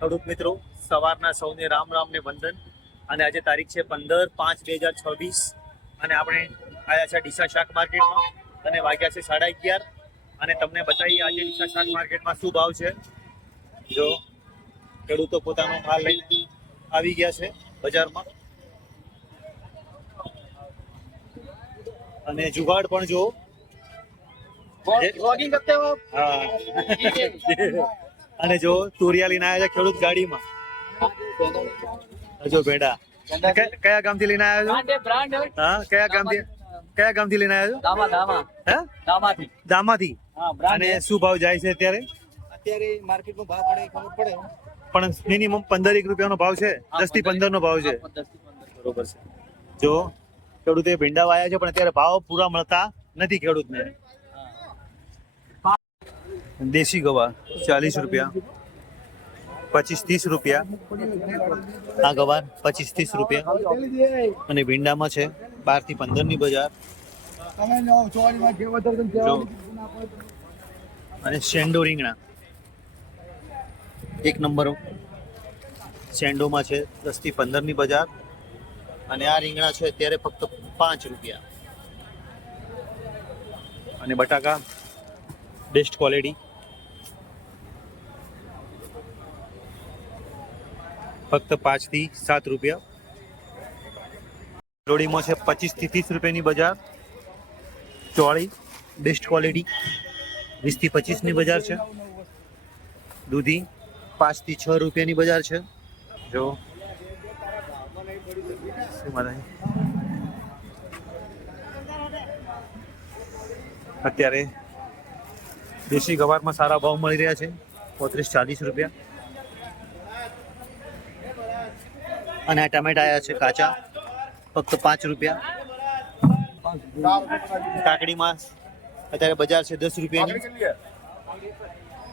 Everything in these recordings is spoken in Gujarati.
ખેડૂત મિત્રો, સવારના સૌને રામ રામ ને વંદન. અને આજે તારીખ છે 15/5/2026 અને આપણે આવ્યા છે ડીસા શાક માર્કેટમાં અને વાગ્યા છે 11:30 અને તમને બતાવીએ આજે ડીસા શાક માર્કેટમાં શું ભાવ છે. જો ખેડૂતો પોતાનો માલ લઈને આવી ગયા છે બજારમાં અને જુગાડ પણ જો અને જો તુરિયા લઈને આવ્યા છે ખેડૂત ગાડીમાં. જો ભેડા કયા ગામથી લઈને આવ્યા છો? હા, કયા ગામથી લઈને આવ્યા છો? દામાથી. અને શું ભાવ જાય છે અત્યારે? અત્યારે માર્કેટનો ભાવ પડે ખબર પડે, પણ મિનિમમ 15 રૂપિયાનો ભાવ છે. 10 થી 15 નો ભાવ છે. બરોબર છે. જો ખેડૂતે ભીંડા વાયા છે પણ અત્યારે ભાવ પૂરા મળતા નથી ખેડૂતને. દેશી ગવાર 40 રૂપિયા, 25-30 રૂપિયા. આ ગવાર 25-30 રૂપિયા અને ભીંડામાં છે 12 થી 15 ની બજાર. અને શેન્ડો રીંગણા 1 નંબર શેન્ડોમાં છે 10 થી 15 ની બજાર. અને આ રીંગણા છે અત્યારે ફક્ત 5 રૂપિયા. અને બટાકા બેસ્ટ ક્વોલિટી ફક્ત 5 થી 7 રૂપિયા. લોડીમાં છે 25 થી 30 રૂપિયાની બજાર. ચોળી બેસ્ટ ક્વોલિટી 20 થી 25 ની બજાર છે. દૂધી 5 થી 6 રૂપિયાની બજાર છે. જો અત્યારે દેશી ગવારમાં સારા ભાવ મળી રહ્યા છે 35-40 રૂપિયા. અને આ ટમેટા આવ્યા છે કાચા ફક્ત 5 રૂપિયા. કાકડીમાં અત્યારે બજાર છે 10 રૂપિયાની.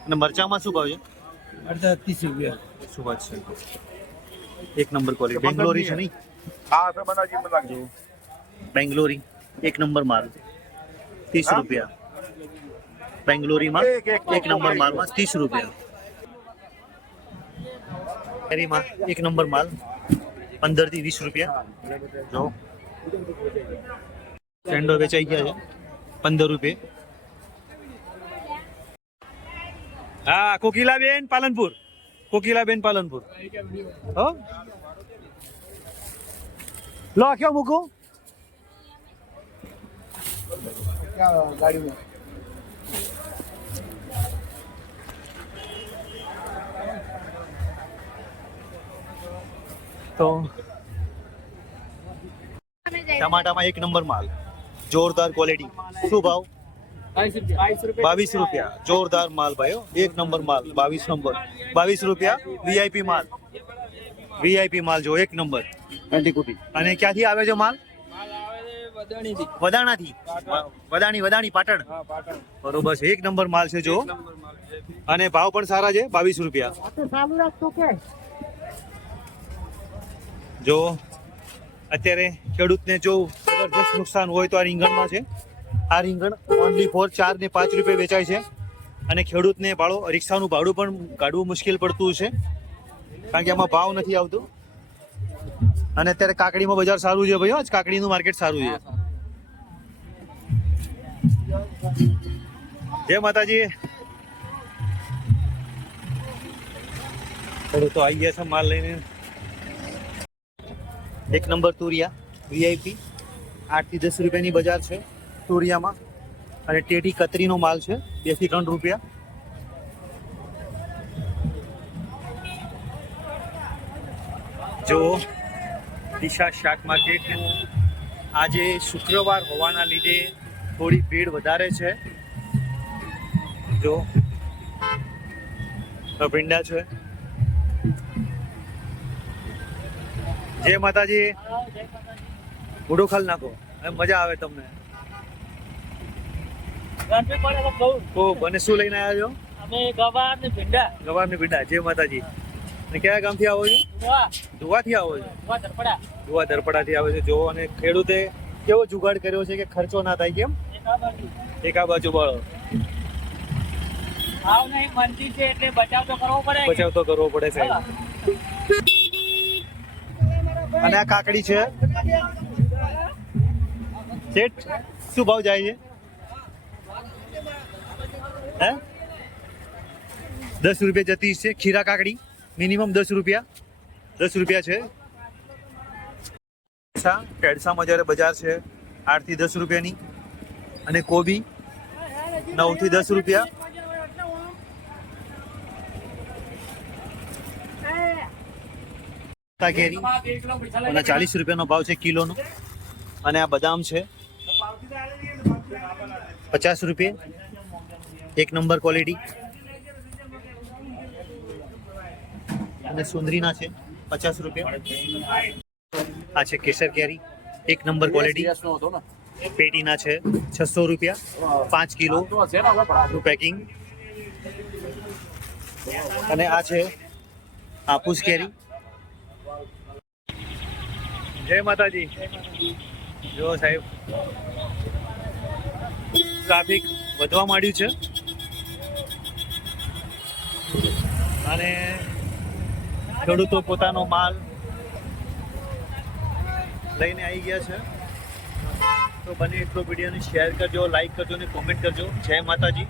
અને મરચામાં શું ભાવ છે? 30 રૂપિયા. શું વાત છે? 1 નંબર ક્વોલિટી બેંગ્લોરી છે નહીં? બેંગ્લોરી 1 નંબર માલ 30 રૂપિયા. બેંગ્લોરીમાં 1 નંબર માલમાં 30 રૂપિયા. કેરીમાં 1 નંબર માલ 15 થી 20 રૂપિયા. જો સેન્ડો વેચાઈ ગયા છે 15 રૂપિયા. હા, કોકિલાબેન પાલનપુર. કોકિલાબેન પાલનપુર. હો લો ક્યાં મૂકું? ગાડીમાં તો ટમાટામાં 1 નંબર માલ જોરદાર ક્વોલિટી. શું ભાવ? 22 રૂપિયા. જોરદાર માલ ભાઈઓ, 1 નંબર માલ 22 નંબર 22 રૂપિયા. વીઆઈપી માલ, વીઆઈપી માલ જો 1 નંબર. અને ક્યાંથી આવે છે માલ? વદાણાથી. વદાણી પાટણ. બરોબર છે, 1 નંબર માલ છે જો. અને ભાવ પણ સારા છે 22 રૂપિયા. જો અત્યારે ખેડૂતને જો જબરદસ્ત નુકસાન હોય તો આ રીંગણમાં છે. આ રીંગણ ઓનલી ફોર 4 ને 5 રૂપિયા વેચાય છે. અને ખેડૂતને રિક્ષાનું ભાડું પણ કાઢવું મુશ્કેલ પડતું છે કારણ કે આમાં ભાવ નથી આવતો. અને અત્યારે કાકડીમાં બજાર સારું છે ભાઈ. કાકડીનું માર્કેટ સારું છે. જય માતાજી. ખેડૂતો આવી ગયા છે માલ લઈને. 1 નંબર તુરિયા વીઆઈપી 8 થી 10 રૂપિયાની બજાર છે તુરિયામાં. અને ટેટી કતરીનો માલ છે 2 થી 3 રૂપિયા. જો ડીસા શાક માર્કેટનું આજે શુક્રવાર હોવાના લીધે થોડી ભીડ વધારે છે. જો ભીંડા છે. જય માતાજી. મોઢું ખાલી નાખો, મજા આવે તમને. બને શું લઈને આવ્યા છો? અમે ગવાર ને ભીંડા. ગવાર ને ભીંડા. જય માતાજી. અને કયા ગામથી આવો છો? ધુવાથી આવો છો? ધુવા દરપડાથી આવે છે. જો અને ખેડૂતે કેવો જુગાડ કર્યો છે કે ખર્ચો ના થાય. કેમ? એક આ બાજુ બળો. ભાવ નહીં મંદી છે એટલે બચાવ તો કરવો પડે બચાવ તો કરવો પડે સાહેબ. અને આ કાકડી છે શેઠ, શું ભાવ જાય છે? હે 10 રૂપિયા જતી છે ખીરા કાકડી, મિનિમમ 10 રૂપિયા છે. પેડસામાં જ્યારે બજાર છે 8 થી 10 રૂપિયાની, અને કોબી 9 થી 10 રૂપિયા. કેરી અને 40 રૂપિયાનો ભાવ છે કિલોનો. અને આ બદામ છે 50 રૂપિયા, એક નંબર ક્વોલિટી. અને સુંદરીના છે 50 રૂપિયા. આ છે કેસર કેરી, એક નંબર ક્વોલિટી. પેટીના છે 600 રૂપિયા, 5 કિલો પેકિંગ. અને આ છે હાપુસ કેરી. જય માતાજી. જો સાહેબ ટ્રાફિક વધવા માંડ્યું છે અને ખેડૂતો પોતાનો માલ લઈને આવી ગયા છે. તો બને એટલો વિડીયોને શેર કરજો, લાઈક કરજો અને કોમેન્ટ કરજો. જય માતાજી.